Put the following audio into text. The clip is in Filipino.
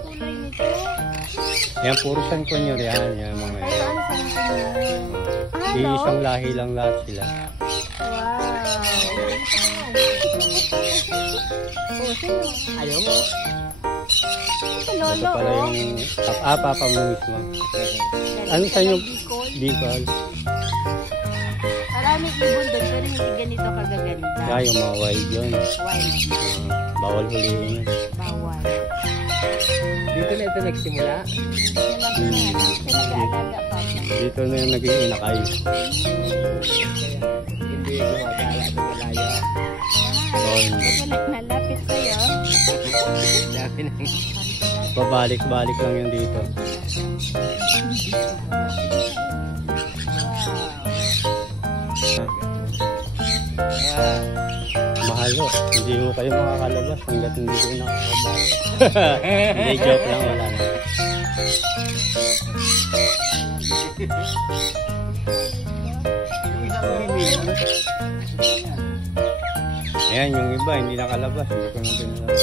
kulay nito. Yan, puro San Conyor yan. Yan mga Ay, yan. saan sa inyo? Isang lahi lang lahat sila. Wow. Oh, sino? Ayaw mo. Ito, Ito lolo, pala oh. yung papa mo mismo. Ano sa inyo? Bicol. Maraming ibon doon, pero hindi ganito kagaganda. Kaya yung mga wild yun. Wild. Bawal huliin yun. Bawal. Dito na ito nagsimula. Nag-aalaga pa. Dito na yung naging inakay. Hindi gumagala sa malayo. Kasi nalapit sa'yo. Dami na. Babalik-balik lang yun dito. Kaya, Mahal ho. Hindi ho kayo makakalabas hanggat hindi ko nakakabalik. Hindi, joke lang. Wala na. Ayan, yung iba hindi nakalabas. Hindi ko na pinalabas.